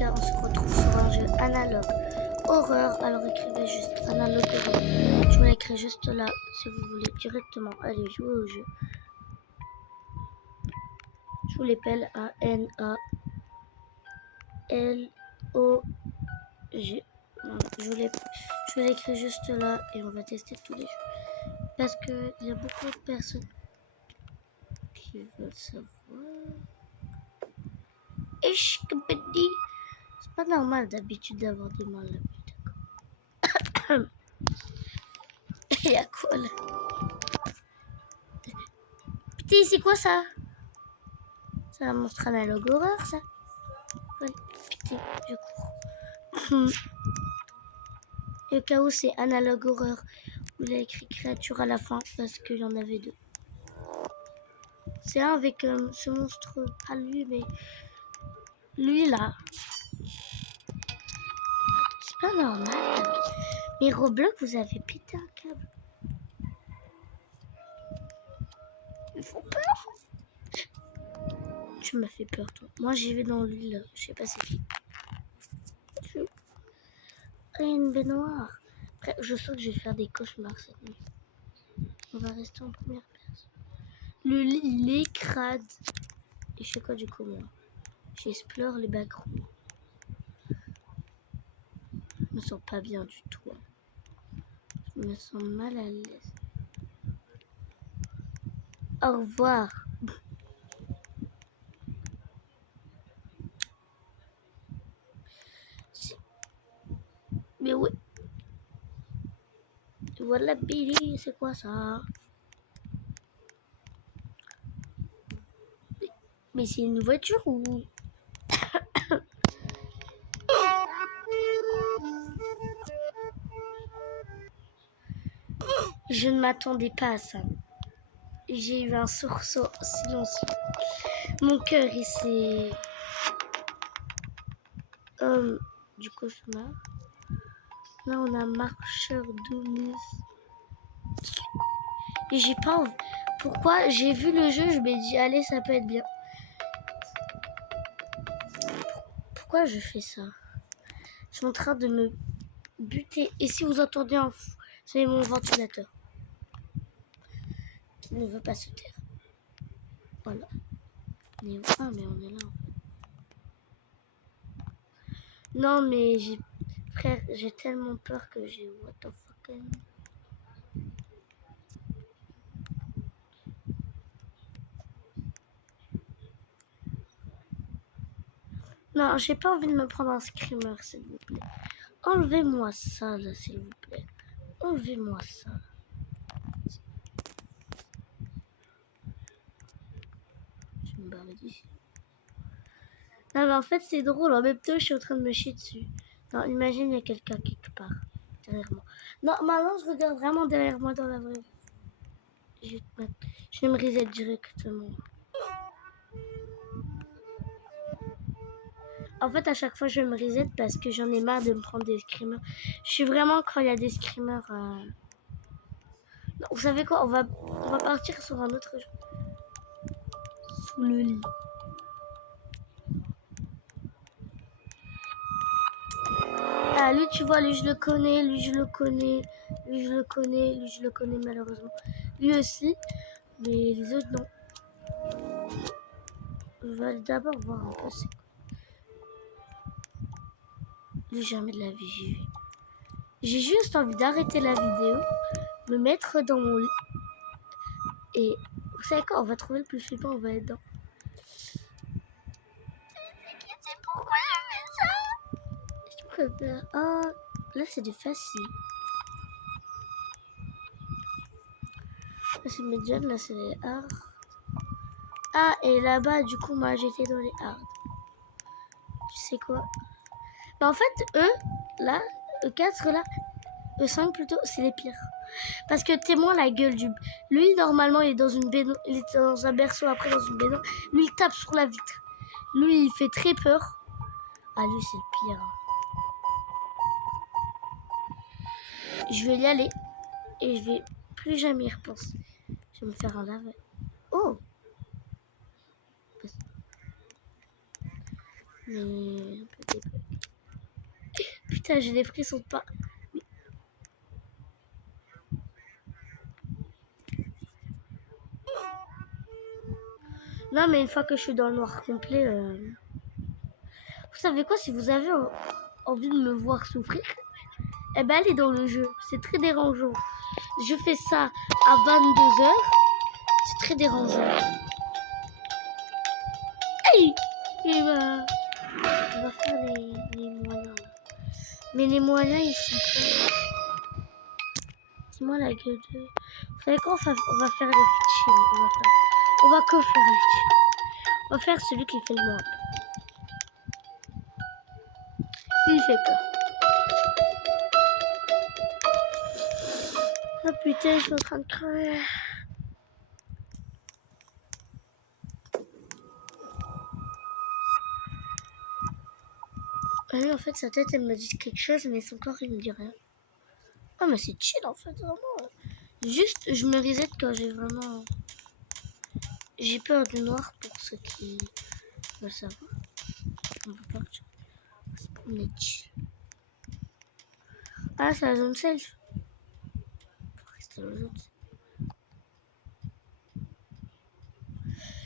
cas, on se retrouve sur un jeu analogue horreur. Alors écrivez juste analogue horreur. Je vous l'écris juste là si vous voulez directement aller jouer au jeu. Je vous l'appelle A-N-A-L-O-G. Je vous l'écris juste là et on va tester tous les jeux. Parce qu'il y a beaucoup de personnes qui veulent savoir. C'est pas normal d'habitude d'avoir des mains là. Il y a quoi là? Putain, c'est quoi ça? C'est un monstre analogue horreur ça? Ouais, putain, je cours. Et au cas où c'est analogue horreur, où il a écrit créature à la fin parce qu'il y en avait deux. C'est un avec ce monstre, pas lui, mais lui là. C'est pas normal. Mais Roblox, vous avez pété un câble. Ils font peur. Tu m'as fait peur, toi. Moi, j'y vais dans lui là. Je sais pas c'est qui. Une baignoire. Après, je sens que je vais faire des cauchemars cette nuit. On va rester en première personne. Le lit, il est crade. Et je sais quoi du coup, moi? J'explore les backrooms. Je me sens pas bien du tout. Je me sens mal à l'aise. Au revoir. Mais ouais. Voilà Billy, c'est quoi ça? Mais c'est une voiture ou... Je ne m'attendais pas à ça. J'ai eu un sursaut silencieux. Mon cœur, il s'est... du cauchemar. Là, on a marcheur d'Ounis. Et j'ai pas envie. Pourquoi? J'ai vu le jeu, je me dis, allez, ça peut être bien. Pourquoi je fais ça? Je suis en train de me buter. Et si vous entendez un fou, c'est mon ventilateur qui ne veut pas se taire. Voilà. Mais on est là. Non, mais frère, j'ai tellement peur que j'ai what the fuck. Non, j'ai pas envie de me prendre un screamer, s'il vous plaît. Enlevez-moi ça, là, s'il vous plaît. Enlevez-moi ça. Je vais me barrer d'ici. Non, mais en fait, c'est drôle. En même temps, je suis en train de me chier dessus. Non, imagine, il y a quelqu'un quelque part derrière moi. Non, maintenant, je regarde vraiment derrière moi dans la vraie vie. Je vais me reset directement. En fait, à chaque fois, je me reset parce que j'en ai marre de me prendre des screamers. Je suis vraiment quand il y a des screamers... Non, vous savez quoi, on va partir sur un autre jeu. Sous le lit. Ah, lui, tu vois, lui, je le connais, lui, je le connais, lui, je le connais, lui, je le connais malheureusement. Lui aussi, mais les autres, non. Je vais d'abord voir un peu c'est quoi. Lui, jamais de la vie, j'y vais. J'ai juste envie d'arrêter la vidéo, me mettre dans mon lit. Et vous savez quoi, on va trouver le plus flippant, on va être dans. C'est pourquoi je fais ça? Je préfère. Oh, là, c'est du facile. Là, c'est médium, là, c'est les hard. Ah, et là-bas, du coup, moi, j'étais dans les hard. Tu sais quoi? Bah, en fait, eux, là, E4, là, E5 plutôt, c'est les pires. Parce que témoin la gueule du... Lui, normalement, il est dans une baignoire, il est dans un berceau, après dans une baignoire. Lui, il tape sur la vitre. Lui, il fait très peur. Ah, lui, c'est le pire. Je vais y aller. Et je vais plus jamais y repenser. Je vais me faire un lave. Oh! Mais un peu des bugs. Putain, j'ai des frissons de pas. Non, mais une fois que je suis dans le noir complet, vous savez quoi, si vous avez envie de me voir souffrir, eh ben allez dans le jeu, c'est très dérangeant. Je fais ça à 22h, c'est très dérangeant. Hey, on va faire les moyens. Mais les moyens, ils sont très... Dis-moi la gueule de... Vous savez quoi, on va faire les chill. On va que faire les chill. On va faire celui qui fait le moins. Il fait peur. Oh putain, je suis en train de crever. Ah oui, en fait, sa tête, elle me dit quelque chose, mais son corps, il me dit rien. Ah, mais c'est chill, en fait, vraiment. Juste, je me reset quand j'ai vraiment... J'ai peur du noir, pour ceux qui veulent savoir. On va partir. On va se promener chill. Ah, c'est la zone self. Faut rester aux autres.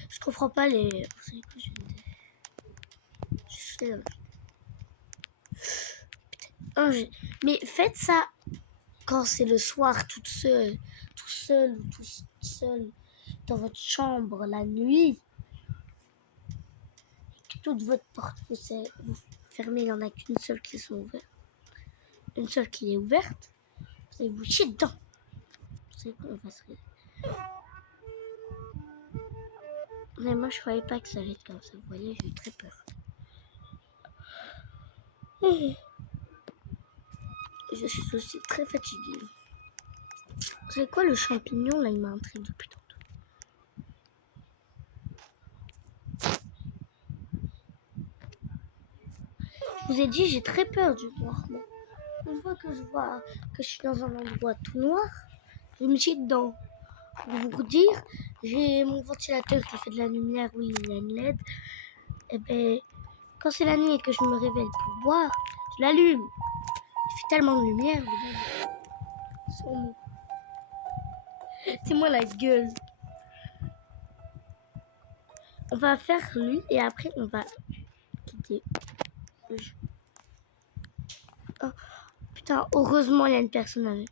Je comprends pas les... Vous savez quoi, je sais... Oh, mais faites ça quand c'est le soir, toute seule, tout seul, tout seul, dans votre chambre, la nuit. Et que toute votre porte, vous fermez, il n'y en a qu'une seule qui sont ouvertes. Une seule qui est ouverte. Vous allez vous chier dedans. Vous savez quoi, on va se... Mais moi, je croyais pas que ça allait être comme ça. Vous voyez, j'ai eu très peur. Je suis aussi très fatiguée. C'est quoi le champignon là? Il m'a intrigué depuis tantôt. Je vous ai dit, j'ai très peur du noir. Mais une fois que je vois que je suis dans un endroit tout noir, je me chie dedans. Pour vous dire, j'ai mon ventilateur qui fait de la lumière. Oui, il a une LED. Et ben, quand c'est la nuit et que je me réveille pour boire, je l'allume. Il fait tellement de lumière. C'est moi la gueule. On va faire lui et après on va quitter le jeu. Oh, putain, heureusement il y a une personne avec.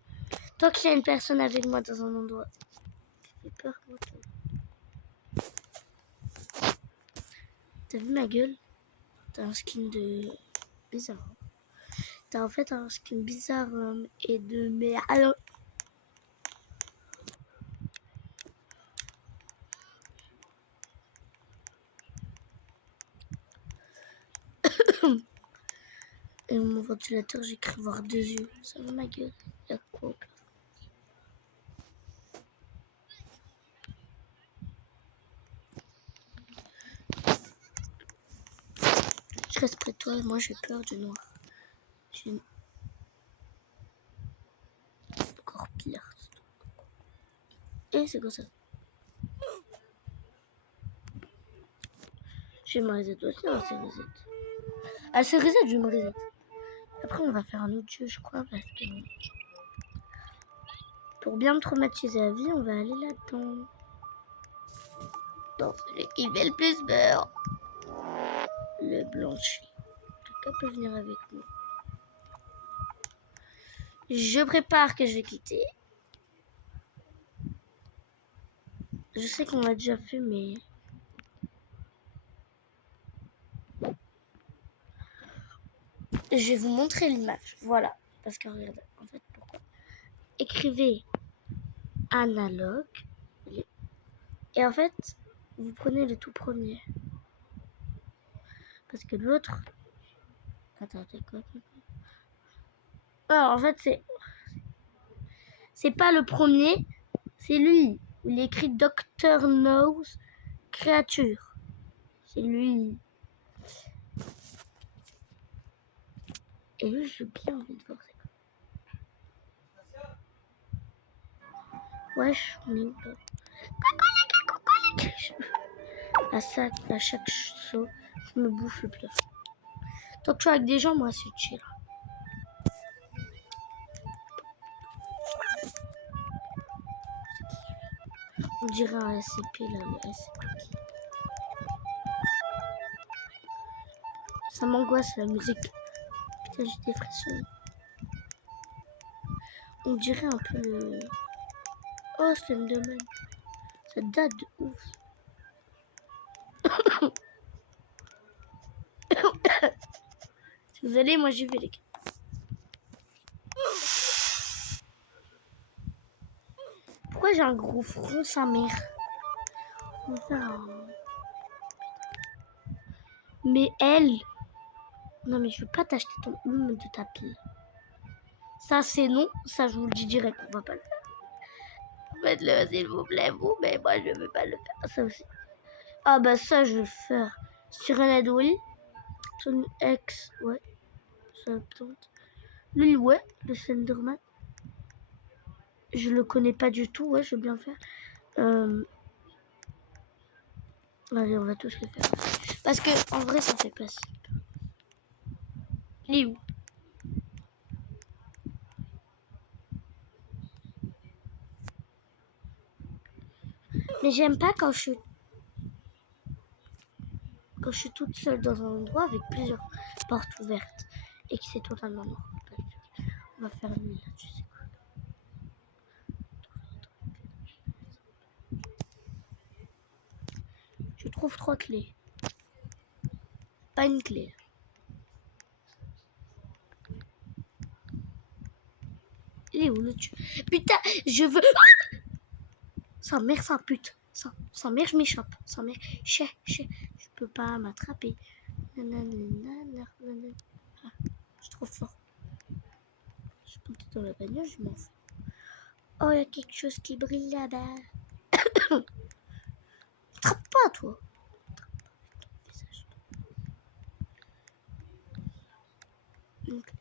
Tant qu'il y a une personne avec moi dans un endroit, j'ai peur. T'as vu ma gueule? T'as un skin de bizarre. T'as en fait un skin bizarre et de mais alors. Et mon ventilateur, j'ai cru voir 2 yeux. Ça va ma gueule? Y'a quoi? Je reste près de toi et moi j'ai peur du noir. J'ai encore pire. Et c'est quoi ça? Je vais me reset aussi, on se reset. Elle se reset, je vais me reset. Après, on va faire un autre jeu, je crois, parce que pour bien me traumatiser la vie, on va aller là-dedans. Dans celui qui fait le plus peur. Le blanchi. Quelqu'un peut venir avec moi. Je prépare que je vais quitter. Je sais qu'on l'a déjà fait, mais... Je vais vous montrer l'image. Voilà. Parce que regardez, en fait, pourquoi? Écrivez analogue. Et en fait, vous prenez le tout premier. Parce que l'autre... Attendez, quoi? Alors, en fait, c'est pas le premier, c'est lui. Il écrit Dr. Knows Créature. C'est lui. Et lui, j'ai bien envie de voir ça. Wesh, on est où là? À chaque saut, je me bouffe le pleur. Tant que tu es avec des gens, moi, c'est chill. On dirait un SCP, là, le SCP. Ça m'angoisse, la musique. Putain, j'ai des frissons. On dirait un peu le... Oh, Slenderman. Ça date de ouf. Si vous allez, moi j'y vais, les gars. Pourquoi j'ai un gros front, sa mère? On va faire un... Mais elle... Non, mais je veux pas t'acheter ton de ta pile. Ça, c'est non. Ça, je vous le dis direct. On va pas le faire. Faites-le, s'il vous plaît, vous. Mais moi, je veux pas le faire. Ça aussi. Ah, bah, ça, je vais le faire. Sur un Adwell. Son ex, ouais. Ça tente. Lui, ouais. Le Slenderman. Je le connais pas du tout. Ouais, je veux bien le faire. Allez, on va tous le faire. Parce que, en vrai, ça fait plaisir. Il est où? Mais j'aime pas quand je suis toute seule dans un endroit avec plusieurs portes ouvertes et que c'est totalement noir. On va faire lui là, tu sais quoi. Je trouve 3 clés. Pas une clé. Il est où le tue? Putain, je veux... Sa mère, sa pute. Sa mère, je m'échappe. Sa mère, je peux pas m'attraper. Ah, je suis trop fort. Je suis monté dans la bagnole, je m'en fous. Oh, il y a quelque chose qui brille là-bas. Attrape pas, toi. Donc,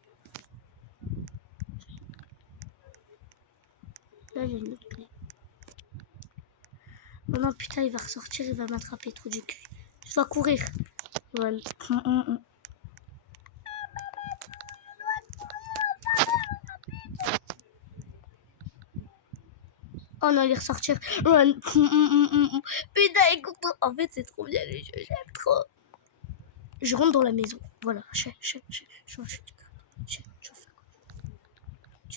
là, il y a une autre clé. Oh non, putain, il va ressortir, il va m'attraper, trop du cul. Je dois courir. Voilà. Oh non, il est ressortir. Run. Putain, écoute. En fait, c'est trop bien les jeux, j'aime trop. Je rentre dans la maison. Voilà. Tu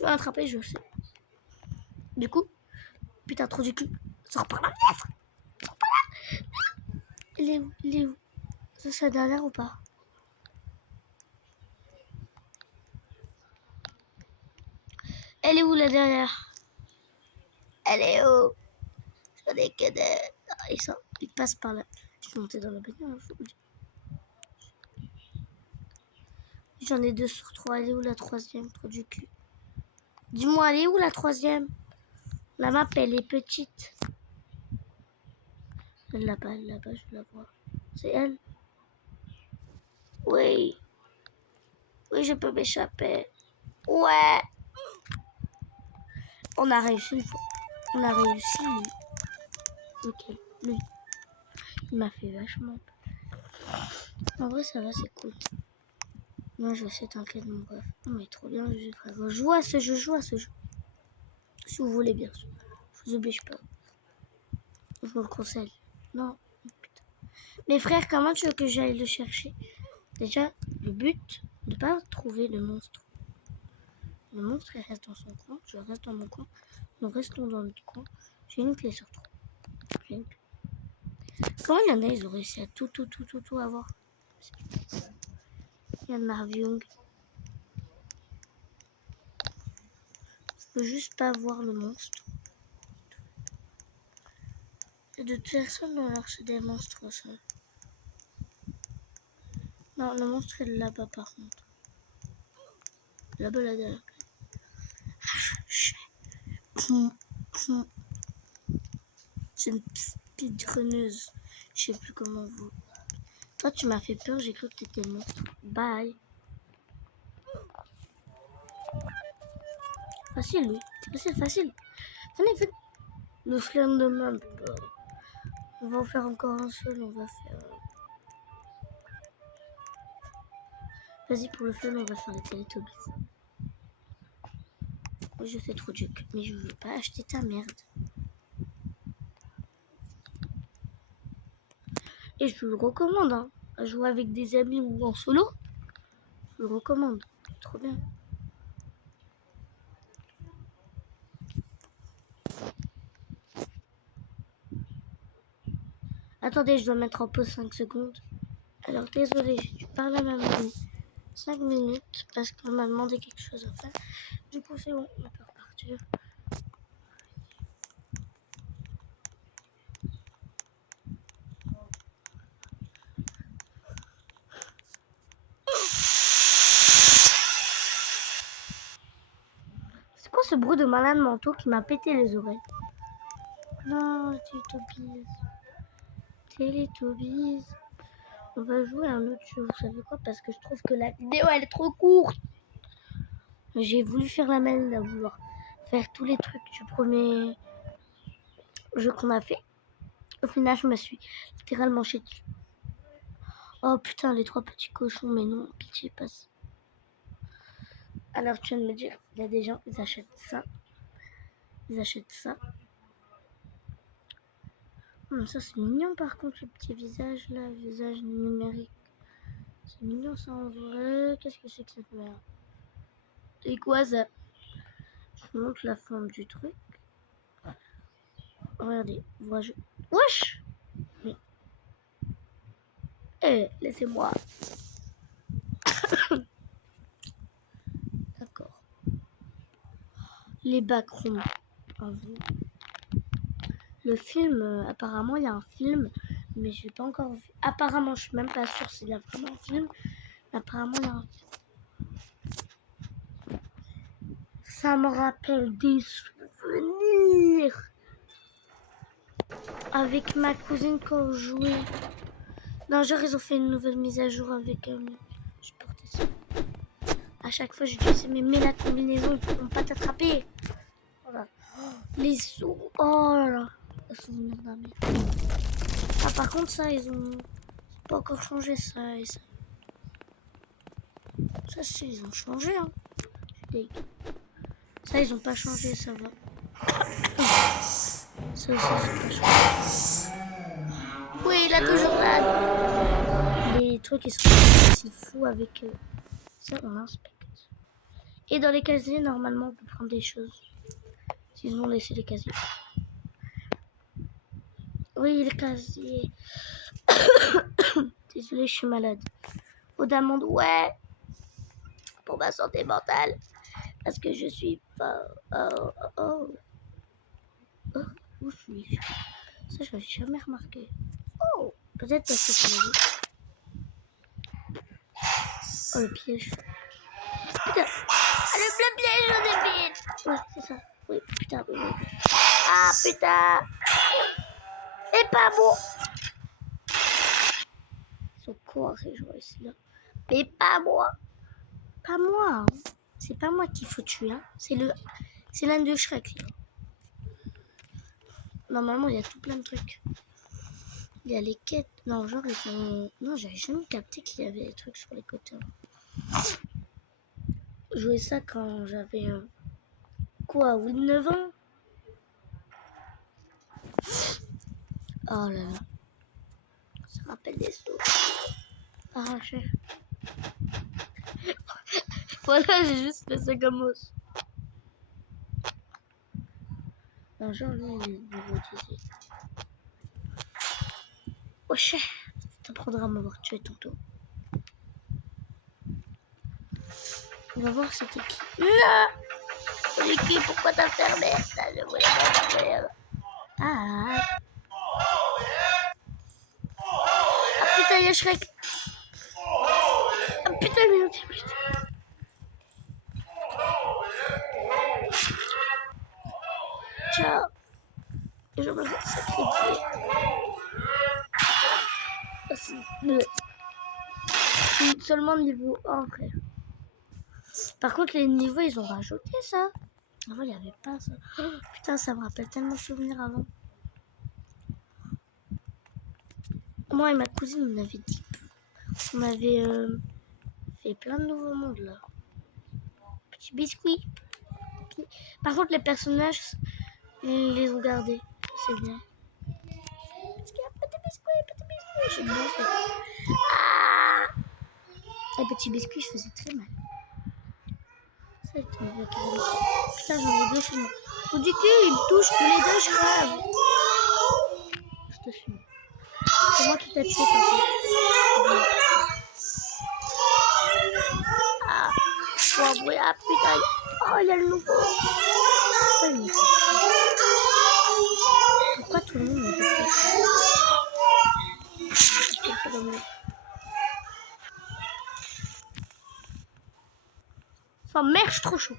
vas m'attraper, je sais. Du coup, putain, trop du cul. Sors par la fenêtre. Sors par là. Il est où? Il est où? Ça, c'est la dernière ou pas? Elle est où la dernière? Elle est où? J'en ai que des... Il passe par là. Je suis monté dans la bagnole. J'en ai 2 sur 3. Elle est où la troisième? Trop du cul. Dis-moi, elle est où la troisième? La map, elle est petite. Elle là-bas, je la vois. C'est elle? Oui. Oui, je peux m'échapper. Ouais. On a réussi une fois. On a réussi, lui. Ok, lui. Il m'a fait vachement peur. En vrai, ça va, c'est cool. Moi, je sais, t'inquiète, mon bref. Non, mais trop bien le jeu, frère. Je joue à ce jeu. Si vous voulez, bien sûr. Je vous oblige pas. Je vous le conseille. Non, putain. Mais frère, comment tu veux que j'aille le chercher? Déjà, le but, de pas trouver le monstre. Le monstre, il reste dans son coin. Je reste dans mon coin. Nous restons dans notre coin. J'ai une clé sur 3. Comment il y en a, ils ont réussi à tout avoir? Il y a Marviung. Je peux juste pas voir le monstre. Et de toute façon, dans l'arche des monstres, ça. Non, le monstre est là-bas par contre. Là-bas, là derrière. C'est une speedrunneuse. Je sais plus comment vous. Toi, tu m'as fait peur, j'ai cru que t'étais monstre. Bye. Facile, lui. Facile. Venez. Le Slenderman. On va en faire encore un seul. On va faire. Vas-y, pour le fun, on va faire les Teletubbies. Je fais trop de jeux, mais je veux pas acheter ta merde. Et je le recommande, hein. À jouer avec des amis ou en solo, je le recommande. Trop bien. Attendez, je dois mettre en pause 5 secondes. Alors désolé, j'ai dû parler à ma mamie 5 minutes parce qu'elle m'a demandé quelque chose à faire. Du coup, c'est bon, on peut repartir. C'est quoi ce bruit de malade manteau qui m'a pété les oreilles? Non, Teletubbies. Teletubbies. On va jouer à un autre jeu, vous savez quoi? Parce que je trouve que la vidéo, elle est trop courte. J'ai voulu faire la maline à vouloir faire tous les trucs du premier jeu qu'on a fait. Au final, je me suis littéralement chiée dessus. Oh putain, les 3 petits cochons, mais non, pitié, passe. Alors, tu viens de me dire, il y a des gens, ils achètent ça. Ils achètent ça. Ça, c'est mignon, par contre, le petit visage, là, visage numérique. C'est mignon, ça, en vrai. Qu'est-ce que c'est que cette merde? Et quoi, ça? Je vous montre la forme du truc. Regardez, wesh! Mais... laissez-moi. D'accord. Les backrooms. Le film, apparemment, il y a un film, mais je l'ai pas encore vu. Apparemment, je suis même pas sûre s'il y a vraiment un film. Mais apparemment, il y a un film. Ça me rappelle des souvenirs. Avec ma cousine quand je jouais. Non, genre, ils ont fait une nouvelle mise à jour avec... je portais ça. À chaque fois, je disais, mais mets la combinaison, ils ne pourront pas t'attraper. Voilà. Les sous. Oh là là. Le souvenir d'un mec. Ah, par contre, ça, ils ont pas encore changé ça et ça. Ça, c'est, ils ont changé, hein. Ça, ils ont pas changé, ça va. Ça aussi, ils ont pas changé. Oui, il a toujours là. Les trucs, ils sont aussi fous avec ça, on inspecte. Et dans les casiers, normalement, on peut prendre des choses. S'ils ont laissé les casiers. Oui, les casiers. Désolée, je suis malade. Eau d'amande, ouais. Pour ma santé mentale. Parce que je suis... où suis-je? Ça, je l'avais jamais remarqué. Oh, peut-être parce que tu l'as vu. Oh, le piège. Putain. Ah, le piège au début. Ouais, c'est ça. Oui, putain, oui. Ah, putain. Et pas bon. Ils sont cons, ces gens ici, là. Mais pas moi. Pas moi. Hein. C'est pas moi qu'il faut tuer. Hein. C'est l'âne de Shrek, là. Normalement, il y a tout plein de trucs. Il y a les quêtes. Non, genre, ils sont... Non, j'avais jamais capté qu'il y avait des trucs sur les côtés. Je jouais ça quand j'avais... quoi, 8-9 ans? Oh là là. Ça me rappelle des sauts. Arraché. Voilà, j'ai juste fait ça comme os. Non, genre, lui, il est nouveau ici. Oh, chef. Ça prendra à m'avoir tué tantôt. On va voir c'était qui. Non! C'est qui? Pourquoi t'as fermé? Là, je voulais pas fermer. Ah! Ah putain, il y a Shrek! Ah putain, mais putain! Ciao! Je me fais sacrifier. Seulement niveau 1, frère. Par contre, les niveaux, ils ont rajouté ça. Avant, il n'y avait pas ça. Oh, putain, ça me rappelle tellement de souvenirs avant. Moi et ma cousine, on avait dit. On avait fait plein de nouveaux mondes là. Petit biscuit. Par contre, les personnages, ils les ont gardés. C'est bien. Petit biscuit, j'ai bien fait. Ah, les petits biscuits, je faisais très mal. Ça, il tombe avec les... Putain, j'en ai deux chez moi. Faut du cul, il me touche tous les deux, je crève. Je te suis. C'est moi qui t'ai tué, tantôt. Ah, oh, ouais, ah, putain. Oh, il y a le nouveau. Pourquoi tout le monde me déteste? Enfin, merde, je suis trop chaud.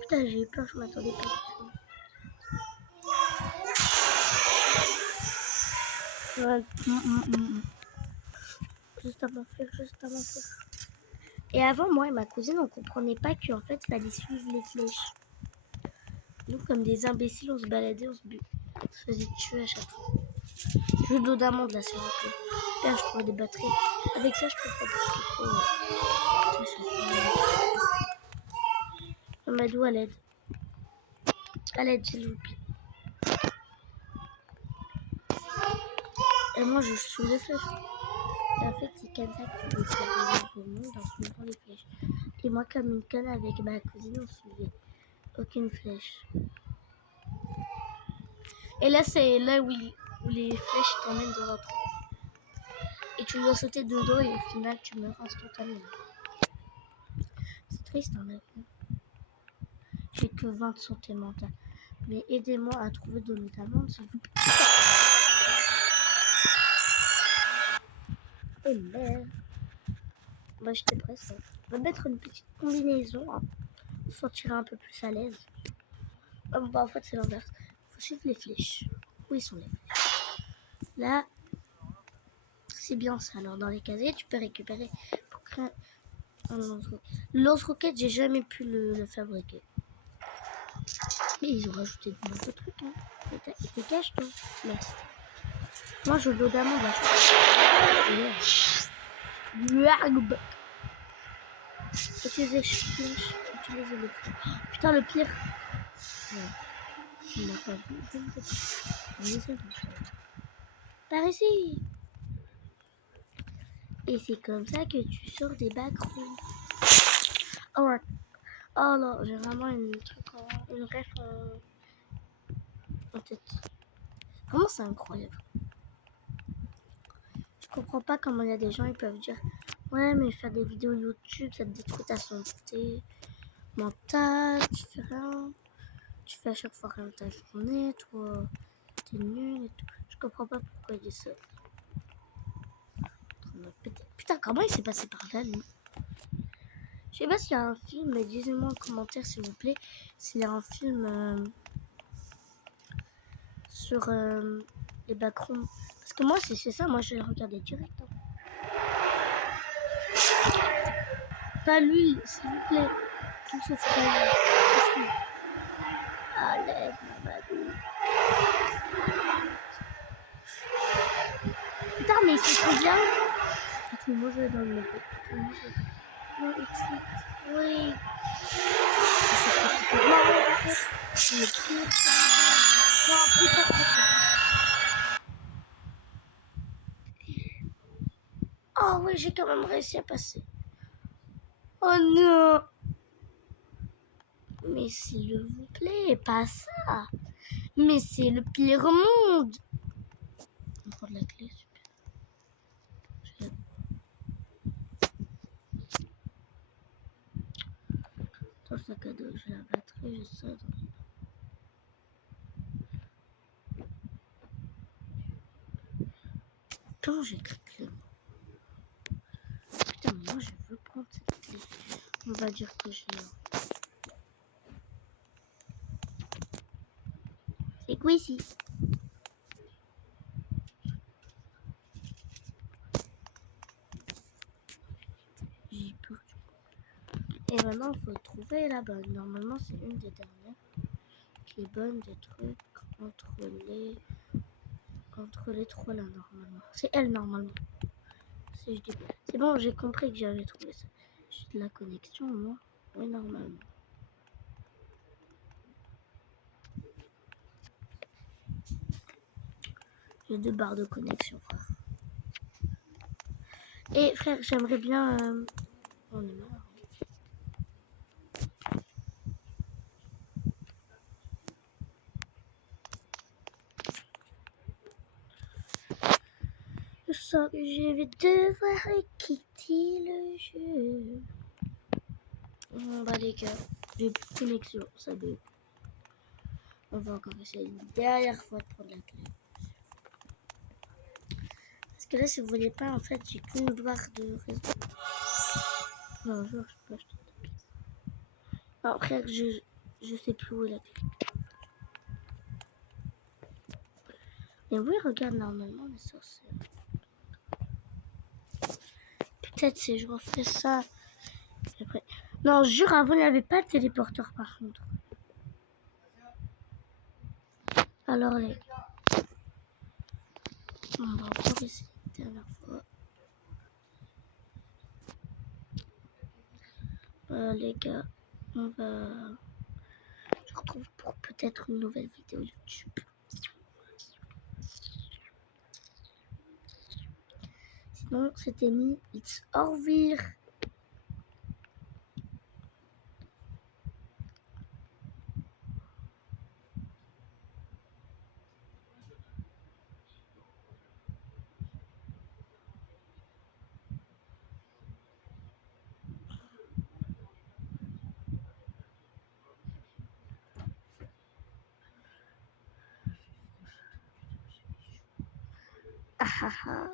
Putain, j'ai eu peur, je m'attendais pas. Ouais. Juste avant faire, juste avant faire. Et avant, moi et ma cousine, on comprenait pas qu'en fait, il fallait suivre les flèches. Nous, comme des imbéciles, on se baladait, on se faisait tuer à chaque fois. Je veux de l'eau d'amande là, s'il vous plaît. Là, je trouve des batteries. Avec ça, je peux fabriquer. Mamadou, à l'aide. À l'aide, s'il vous plaît. Et moi, je suis le feu. Et en fait, c'est comme ça que tu peux faire des monde en suivant les flèches. Et moi, comme une conne avec ma cousine, on suivait aucune flèche. Et là, c'est là où les flèches t'emmènent dans un trou. Et tu dois sauter dedans et au final, tu meurs instantanément. C'est triste, en fait. J'ai que 20 santé mentale. Mais aidez-moi à trouver de l'eau d'amande, s'il vous plaît. Oh merde. Bah, j'étais presque. On va mettre une petite combinaison. Hein. On se sentira un peu plus à l'aise. Oh, bah, en fait, c'est l'inverse. Faut suivre les flèches. Où sont les flèches? Là, c'est bien ça. Alors, dans les casiers, tu peux récupérer pour créer un lance-roquette. Le lance-roquette, j'ai jamais pu le fabriquer. Mais ils ont rajouté de nouveaux trucs. Hein. Et t'es cache, toi. Merci. Moi, je veux de l'eau d'amande, là. Utilisez les flèches. Utilisez les flèches. Putain, le pire. Ouais. Il m'a pas vu. Je ne peux pas. Par ici. Et c'est comme ça que tu sors des backrooms. Oh, ouais. Oh là, j'ai vraiment une ref en tête. Comment c'est incroyable. Je comprends pas comment il y a des gens ils peuvent dire ouais mais faire des vidéos YouTube ça te détruit ta santé mentale, tu fais rien, tu fais à chaque fois rien de ta journée, toi t'es nul et tout. Je comprends pas pourquoi il dit ça. Putain comment il s'est passé par là lui? Je sais pas s'il y a un film, mais dites-moi en commentaire s'il vous plaît s'il y a un film sur les backrooms. Parce que moi c'est ça, moi je vais le regarder direct. Hein. Pas lui, s'il vous plaît. Tout ce frère. Allez, Mamadou. Putain, mais c'est trop bien. Attends, moi je vais dans le mot. Non, exit. Oui. C'est le pire. Non, putain, oh oui, j'ai quand même réussi à passer. Oh non. Mais s'il vous plaît, pas ça. Mais c'est le pire monde. On prend de la clé, super. Dans le sac à dos, j'ai la batterie, j'ai ça. Quand j'écris clé. Putain, moi je veux prendre cette clé. On va dire que je l'ai. C'est quoi ici? J'ai peur. Et maintenant, il faut trouver la bonne. Normalement, c'est une des dernières qui est bonne des trucs entre les trois là, normalement. C'est elle, normalement. C'est bon, j'ai compris que j'avais trouvé ça. Juste la connexion, moi. Oui, normalement. J'ai 2 barres de connexion, frère. Et frère, j'aimerais bien... On est mort. Je sens que je vais devoir quitter le jeu. Bah les gars, j'ai plus de connexion, ça bug. On va encore essayer une dernière fois de prendre la clé. Parce que là, si vous voulez pas, en fait, j'ai qu'une barre de réseau. Non, je sais pas, je te... Non, frère, je sais plus où est la clé. Mais oui, regarde, normalement, mais ça, c'est... Peut-être si je refais ça... Après... Non, je jure, avant, il n'y avait pas de téléporteur, par contre. Alors, les gars, on va encore essayer une dernière fois. Les gars, on va... Je retrouve pour peut-être une nouvelle vidéo YouTube. Sinon, c'était mis It's Orvir. Ah ah ah.